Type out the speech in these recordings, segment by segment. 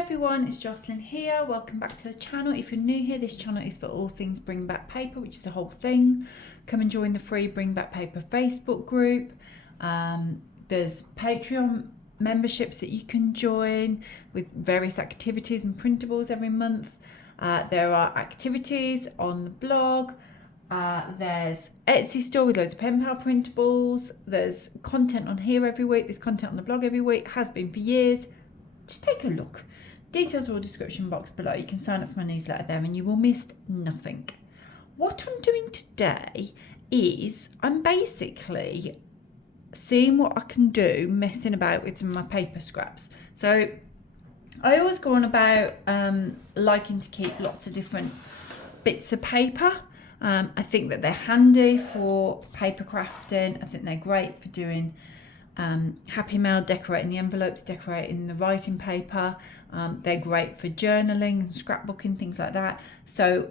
everyone, it's Jocelyn here. Welcome back to the channel. If you're new here, this channel is for all things Bring Back Paper, which is a whole thing. Come and join the free Bring Back Paper Facebook group. There's Patreon memberships that you can join with various activities and printables every month. There are activities on the blog. There's Etsy store with loads of pen pal printables. There's content on here every week. There's content on the blog every week. Has been for years. Just take a look. Details are all description box below. You can sign up for my newsletter there and you will miss nothing. What I'm doing today is I'm basically seeing what I can do, messing about with some of my paper scraps. So I always go on about liking to keep lots of different bits of paper. I think that they're handy for paper crafting. I think they're great for doing Happy Mail, decorating the envelopes, decorating the writing paper. They're great for journaling and scrapbooking, things like that. So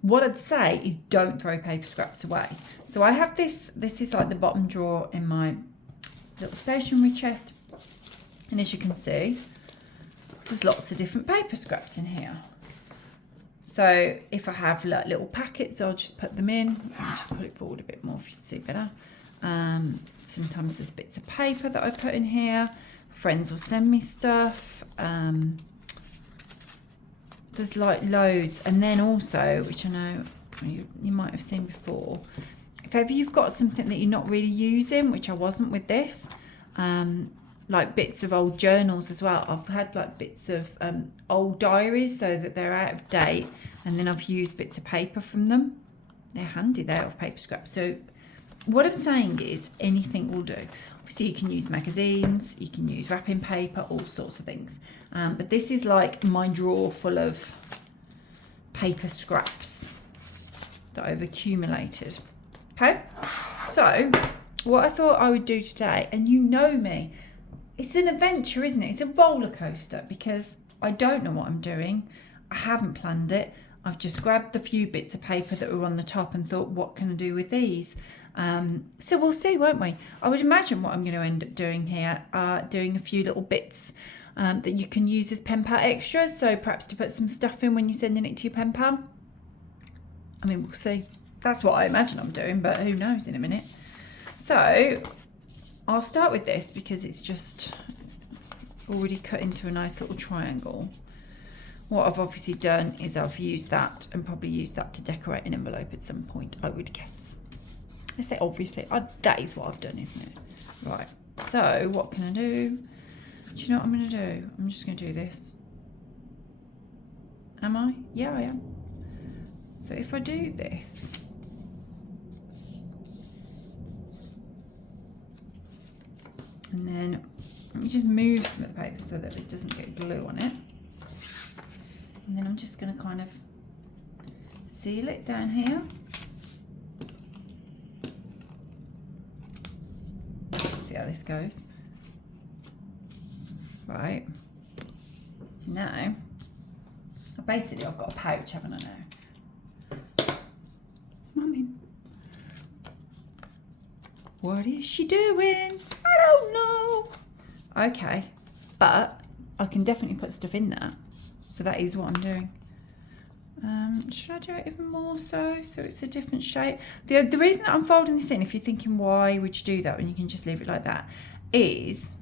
what I'd say is don't throw paper scraps away. So I have this is like the bottom drawer in my little stationery chest. And as you can see, there's lots of different paper scraps in here. So if I have like little packets, I'll just put them in. I'll just put it forward a bit more if you can see better. Sometimes there's bits of paper that I put in here. Friends will send me stuff. There's like loads. And then also, which I know you might have seen before, if ever you've got something that you're not really using, which I wasn't with this, like bits of old journals as well. I've had like bits of old diaries so that they're out of date, and then I've used bits of paper from them. They're handy, they're out of paper scraps. So what I'm saying is anything will do. Obviously you can use magazines, you can use wrapping paper, all sorts of things. But this is like my drawer full of paper scraps that I've accumulated. Okay, so what I thought I would do today, and you know me, it's an adventure, isn't it? It's a roller coaster because I don't know what I'm doing. I haven't planned it. I've just grabbed the few bits of paper that were on the top and thought, what can I do with these? So we'll see, won't we? I would imagine what I'm going to end up doing here are doing a few little bits that you can use as pen pal extras. So perhaps to put some stuff in when you're sending it to your pen pal. I mean, we'll see. That's what I imagine I'm doing, but who knows in a minute. So I'll start with this because it's just already cut into a nice little triangle. What I've obviously done is I've used that and probably used that to decorate an envelope at some point, I would guess. I say obviously, that is what I've done, isn't it? Right, so what can I do? Do you know what I'm going to do? I'm just going to do this. Am I? Yeah, I am. So if I do this, and then let me just move some of the paper so that it doesn't get glue on it. And then I'm just going to kind of seal it down here. See how this goes. Right. So now, basically I've got a pouch, haven't I now? Mummy. What is she doing? I don't know. Okay. But I can definitely put stuff in there. So that is what I'm doing. Should I do it even more so it's a different shape? The reason that I'm folding this in, if you're thinking why would you do that when you can just leave it like that, is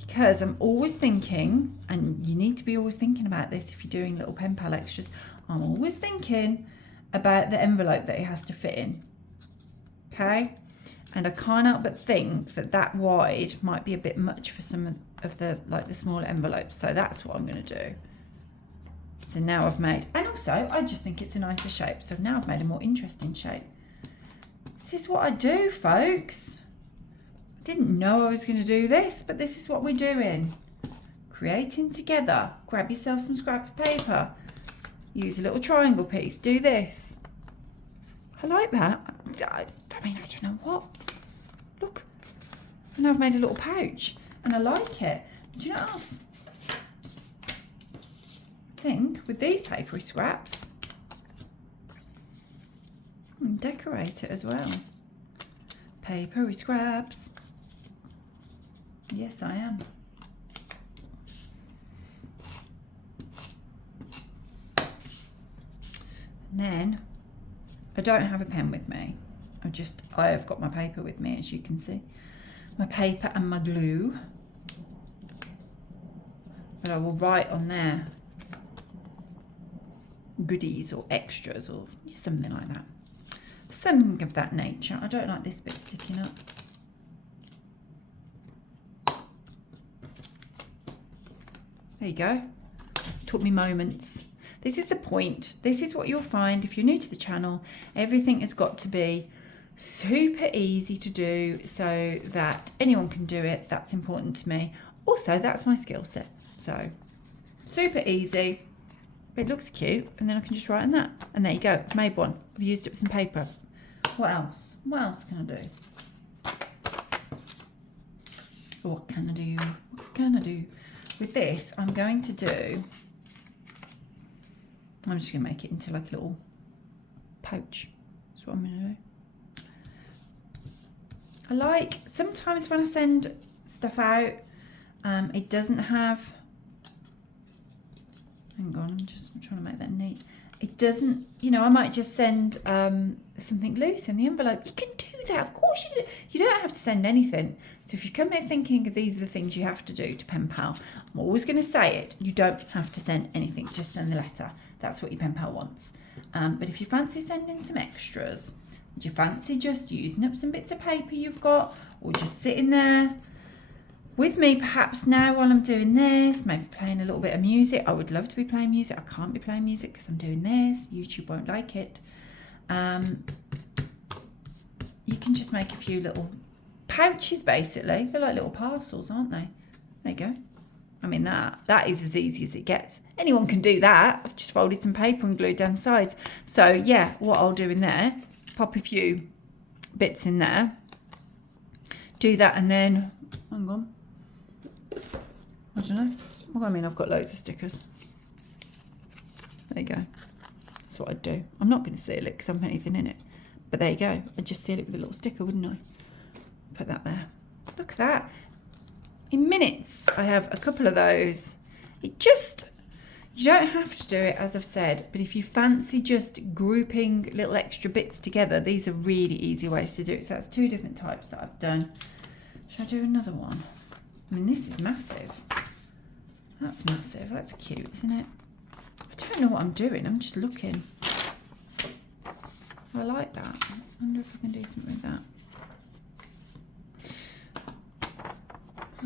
because I'm always thinking, and you need to be always thinking about this if you're doing little pen pal extras, I'm always thinking about the envelope that it has to fit in. Okay? And I can't help but think that wide might be a bit much for some of the smaller envelopes. So that's what I'm going to do. So now I've made, and also I just think it's a nicer shape. So now I've made a more interesting shape. This is what I do, folks. I didn't know I was going to do this, but this is what we're doing. Creating together. Grab yourself some scrap of paper. Use a little triangle piece. Do this. I like that. I mean, I don't know what. Look. And I've made a little pouch. And I like it. Do you know what else? I think with these papery scraps, I can decorate it as well. Papery scraps. Yes, I am. And then I don't have a pen with me. I have got my paper with me, as you can see. My paper and my glue. But I will write on there goodies or extras or something like that. Something of that nature. I don't like this bit sticking up. There you go. Took me moments. This is the point. This is what you'll find if you're new to the channel. Everything has got to be super easy to do so that anyone can do it. That's important to me. Also, that's my skill set. So, super easy. It looks cute. And then I can just write on that. And there you go. I've made one. I've used up some paper. What else? What else can I do? What can I do? What can I do? With this, I'm going to do... I'm just going to make it into like a little pouch. That's what I'm going to do. I like, sometimes when I send stuff out, it doesn't have, hang on, I'm trying to make that neat. It doesn't, you know, I might just send something loose in the envelope. You can do that, of course you do. You don't have to send anything. So if you come here thinking these are the things you have to do to pen pal, I'm always going to say it. You don't have to send anything, just send the letter. That's what your pen pal wants. But if you fancy sending some extras, do you fancy just using up some bits of paper you've got, or just sitting there with me perhaps now while I'm doing this, maybe playing a little bit of music. I would love to be playing music. I can't be playing music because I'm doing this. YouTube won't like it. You can just make a few little pouches, basically. They're like little parcels, aren't they? There you go. I mean, that is as easy as it gets. Anyone can do that. I've just folded some paper and glued down the sides. So yeah, what I'll do in there, pop a few bits in there, do that, and then, hang on, I don't know. Well, I mean, I've got loads of stickers. There you go. That's what I'd do. I'm not going to seal it because I haven't put anything in it. But there you go. I'd just seal it with a little sticker, wouldn't I? Put that there. Look at that. In minutes, I have a couple of those. It just, you don't have to do it, as I've said, but if you fancy just grouping little extra bits together, these are really easy ways to do it. So that's 2 different types that I've done. Should I do another one? I mean, this is massive. That's massive. That's cute, isn't it? I don't know what I'm doing. I'm just looking. I like that. I wonder if I can do something with that. I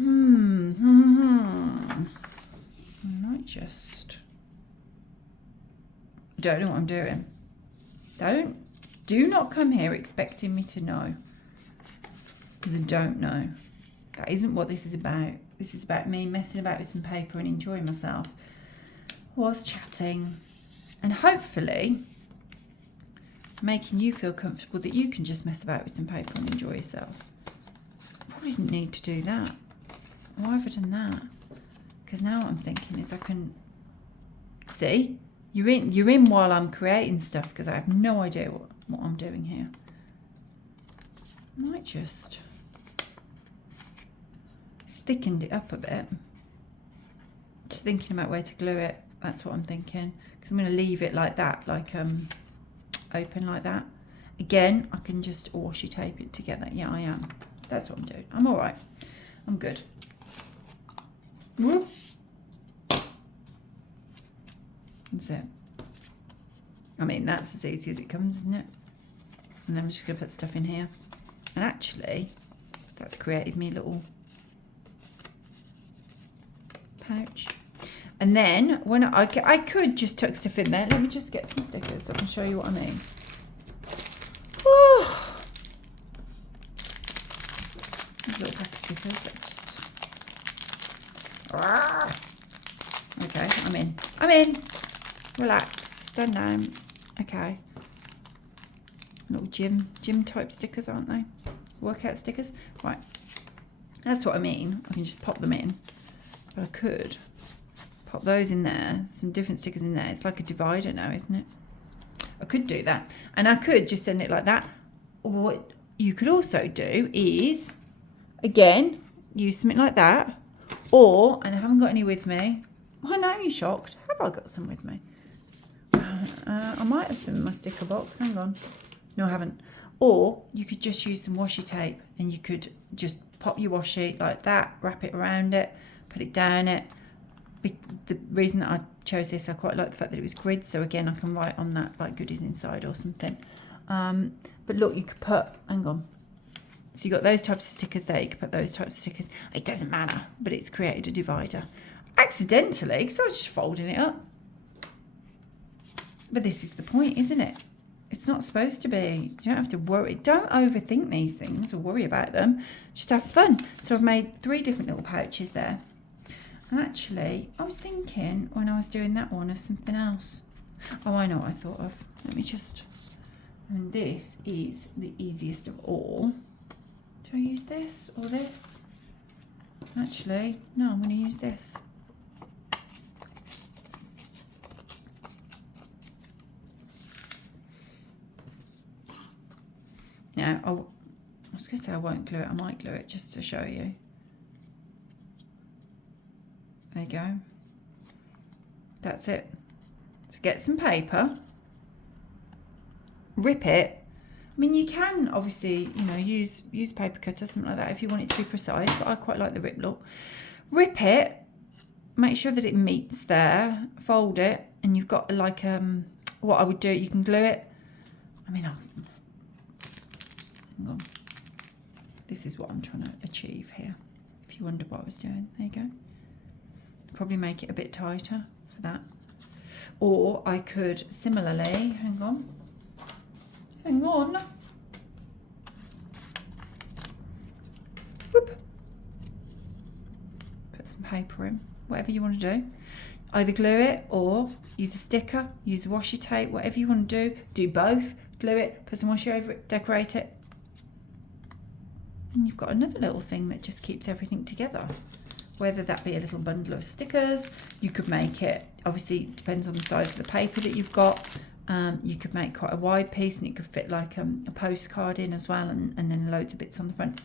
might just... I don't know what I'm doing. Do not come here expecting me to know. Because I don't know. That isn't what this is about. This is about me messing about with some paper and enjoying myself whilst chatting. And hopefully making you feel comfortable that you can just mess about with some paper and enjoy yourself. I probably didn't need to do that. Why have I done that? Because now what I'm thinking is I can... See? You're in while I'm creating stuff because I have no idea what I'm doing here. I might just... thickened it up a bit. Just thinking about where to glue it. That's what I'm thinking. Because I'm going to leave it like that, like open like that. Again, I can just washi tape it together. Yeah, I am. That's what I'm doing. I'm all right. I'm good. Whoop. That's it. I mean, that's as easy as it comes, isn't it? And then I'm just going to put stuff in here. And actually, that's created me a little pouch. And then when I could just tuck stuff in there. Let me just get some stickers so I can show you what I mean. Oh. There's a little pack of stickers. Let's just... Okay, I'm in. I'm in. Relax. Stand down. Okay. Little gym type stickers, aren't they? Workout stickers. Right. That's what I mean. I can just pop them in. But I could pop those in there, some different stickers in there. It's like a divider now, isn't it? I could do that. And I could just send it like that. Or what you could also do is, again, use something like that. Or, and I haven't got any with me. Oh, now you're shocked. Have I got some with me? I might have some in my sticker box. Hang on. No, I haven't. Or you could just use some washi tape and you could just pop your washi like that, wrap it around it, put it down it. The reason that I chose this, I quite like the fact that it was grid, so again I can write on that like goodies inside or something. But look, you could put, hang on, so you got those types of stickers there, you could put those types of stickers. It doesn't matter, but it's created a divider accidentally because I was just folding it up. But this is the point, isn't it? It's not supposed to be. You don't have to worry. Don't overthink these things or worry about them. Just have fun. So I've made 3 different little pouches there. And actually, I was thinking when I was doing that one of something else. Oh, I know what I thought of. Let me just... And this is the easiest of all. Do I use this or this? Actually, no, I'm going to use this. Now, I was going to say I won't glue it. I might glue it just to show you. There you go. That's it. So get some paper. Rip it. I mean, you can obviously, you know, use paper cutter, something like that if you want it to be precise, but I quite like the rip look. Rip it. Make sure that it meets there. Fold it. And you've got like, what I would do, you can glue it. I mean, hang on. This is what I'm trying to achieve here. If you wonder what I was doing, there you go. Probably make it a bit tighter for that. Or I could similarly, hang on. Whoop. Put some paper in, whatever you want to do. Either glue it or use a sticker, use washi tape, whatever you want to do. Do both. Glue it, put some washi over it, decorate it. And you've got another little thing that just keeps everything together. Whether that be a little bundle of stickers, you could make it, obviously it depends on the size of the paper that you've got. You could make quite a wide piece and it could fit like a postcard in as well, and then loads of bits on the front.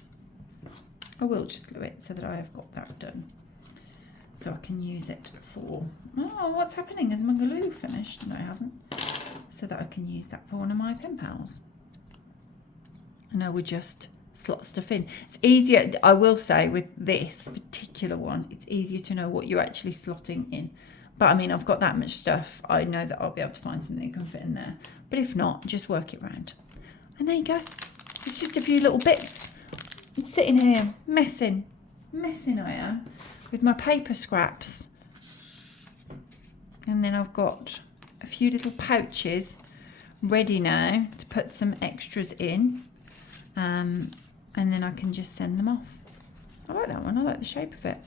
I will just glue it so that I have got that done. So I can use it for, oh, what's happening? Is my glue finished? No, it hasn't. So that I can use that for one of my pen pals. And I would just slot stuff in. It's easier, I will say, with this particular one, it's easier to know what you're actually slotting in. But I mean, I've got that much stuff. I know that I'll be able to find something that can fit in there. But if not, just work it round. And there you go. It's just a few little bits. I'm sitting here messing I am with my paper scraps. And then I've got a few little pouches ready now to put some extras in. And then I can just send them off. I like that one. I like the shape of it.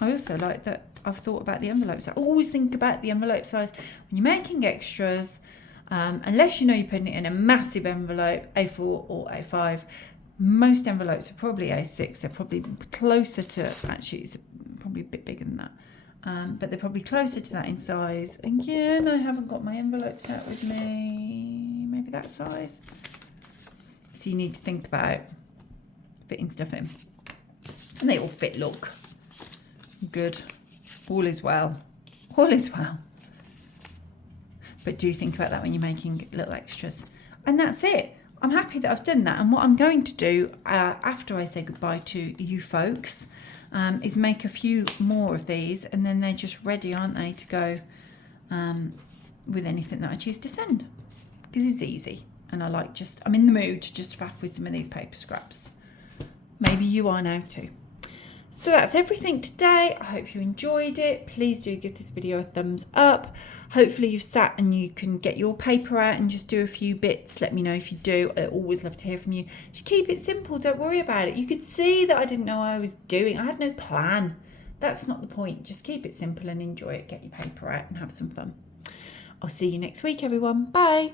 I also like that I've thought about the envelopes. I always think about the envelope size when you're making extras, unless you know you're putting it in a massive envelope, A4 or A5. Most envelopes are probably A6. They're probably closer to, actually it's probably a bit bigger than that, but they're probably closer to that in size. Again, I haven't got my envelopes out with me. Maybe that size. So you need to think about fitting stuff in. And they all fit, look. Good. All is well. All is well. But do think about that when you're making little extras. And that's it. I'm happy that I've done that. And what I'm going to do after I say goodbye to you folks is make a few more of these. And then they're just ready, aren't they, to go with anything that I choose to send. Because it's easy. And I like I'm in the mood to just faff with some of these paper scraps. Maybe you are now too. So that's everything today. I hope you enjoyed it. Please do give this video a thumbs up. Hopefully you've sat and you can get your paper out and just do a few bits. Let me know if you do. I always love to hear from you. Just keep it simple. Don't worry about it. You could see that I didn't know what I was doing. I had no plan. That's not the point. Just keep it simple and enjoy it. Get your paper out and have some fun. I'll see you next week, everyone. Bye.